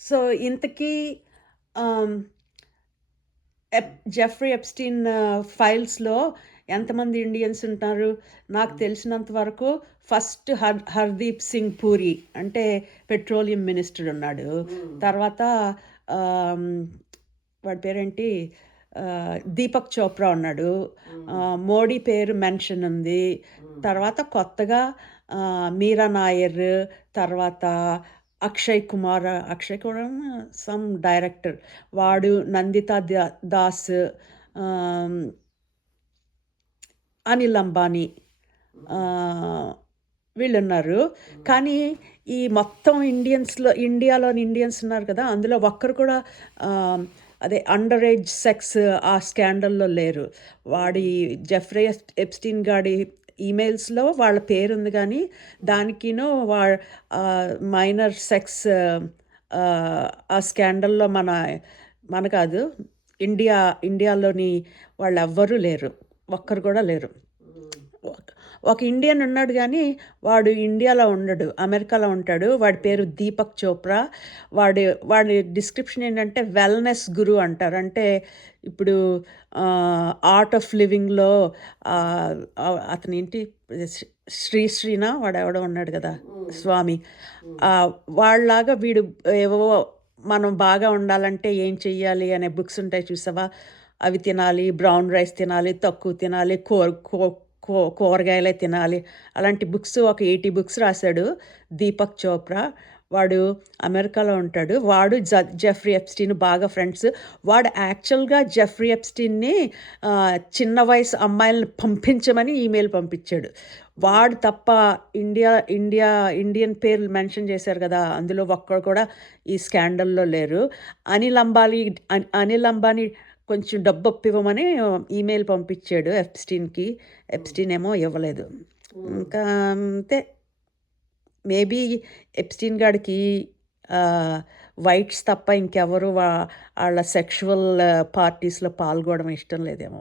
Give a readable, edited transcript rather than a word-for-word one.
So, ఇంతకీ ఆహ్, Jeffrey Epstein ఫైల్స్‌లో ఎంతమంది ఇండియన్స్ ఉంటారు? నాకు తెలిసినంత వరకు ఫస్ట్ హర్‌దీప్ సింగ్ పూరి అంటే పెట్రోలియం మినిస్టర్ ఉన్నాడు. హ్మ్. తర్వాత ఆహ్, వాడి పేరేంటి? దీపక్ చోప్రా ఉన్నాడు. హ్మ్. మోడీ పేరు మెన్షన్ ఉంది. హ్మ్. తర్వాత కొత్తగా మీరా నాయర్, తర్వాత అక్షయ్ కూడా సమ్ డైరెక్టర్. హ్మ్. వాడు, దాస్, ఆహ్, అనిల్ అంబానీ, హ్మ్. ఆహ్, వీళ్ళున్నారు. హ్మ్. కానీ ఈ మొత్తం ఇండియాలోని ఇండియన్స్ ఉన్నారు కదా! అందులో ఒక్కరు కూడా ఆహ్, అదే అండర్ ఏజ్ సెక్స్ ఆ స్కాండల్‌లో లేరు. వాడి హ్మ్. జెఫ్రీ ఎప్‌స్టీన్ గాడి ఈమెయిల్స్‌లో వాళ్ళ పేరుంది గానీ, హ్మ్. దానికిను మైనర్ సెక్స్ ఆ స్కాండల్‌లో మన కాదు. ఇండియా ఇండియాలోని వాళ్ళెవ్వరూ లేరు. ఒక్కరు హ్మ్. కూడా లేరు. హ్మ్. ఒక ఒక ఇండియన్ ఉన్నాడు గానీ, వాడు ఇండియాలో ఉండడు. అమెరికాలో ఉంటాడు. వాడి హ్మ్. పేరు దీపక్ చోప్రా. వాడి వాడి డిస్క్రిప్షన్ ఏంటంటే వెల్‌నెస్ గురు అంటారు. అంటే ఇప్పుడు ఆర్ట్ ఆఫ్ లివింగ్‌లో ఆహ్, అతనేంటి శ్రీ శ్రీనా వాడెవడో ఉన్నాడు గదా! హ్మ్. స్వామి. హ్మ్. వాళ్ళలాగా వీడు ఏవేవో మనం బాగా ఉండాలంటే ఏం చెయ్యాలి అనే బుక్స్ ఉంటాయి చూసావా? అవి తినాలి, బ్రౌన్ రైస్ తినాలి, తక్కువ తినాలి, కూర కూ కూ కూరగాయలే తినాలి. అలాంటి బుక్స్ ఒక 80 బుక్స్ రాసాడు దీపక్ చోప్రా. వాడు అమెరికాలో ఉంటాడు. వాడు జెఫ్రీ ఎప్‌స్టీన్ బాగా ఫ్రెండ్స్. వాడు యాక్చువల్‌గా జెఫ్రీ ఎప్‌స్టీన్‌ని చిన్న వయసు అమ్మాయిలని పంపించమని ఈమెయిల్ పంపించాడు. హ్మ్. వాడు తప్ప ఇండియన్ పేర్లు మెన్షన్ చేశారు గదా! అందులో ఒక్కడు కూడా ఈ స్కాండల్‌లో లేరు. అనిల్ అంబానీ కొంచెం డబ్బొప్పివ్వమని ఈమెయిల్ పంపించాడు ఎప్‌స్టీన్‌కి. హ్మ్. ఎప్‌స్టీన్ ఏమో ఇవ్వలేదు. హ్మ్. ఇంకా అంతే. మేబీ ఎప్‌స్టీన్ గాడికి ఆహ్, వైట్స్ తప్ప ఇంకెవరు ఆళ్ళ సెక్షువల్ పార్టీస్‌లో పాల్గొవడం ఇష్టం లేదేమో!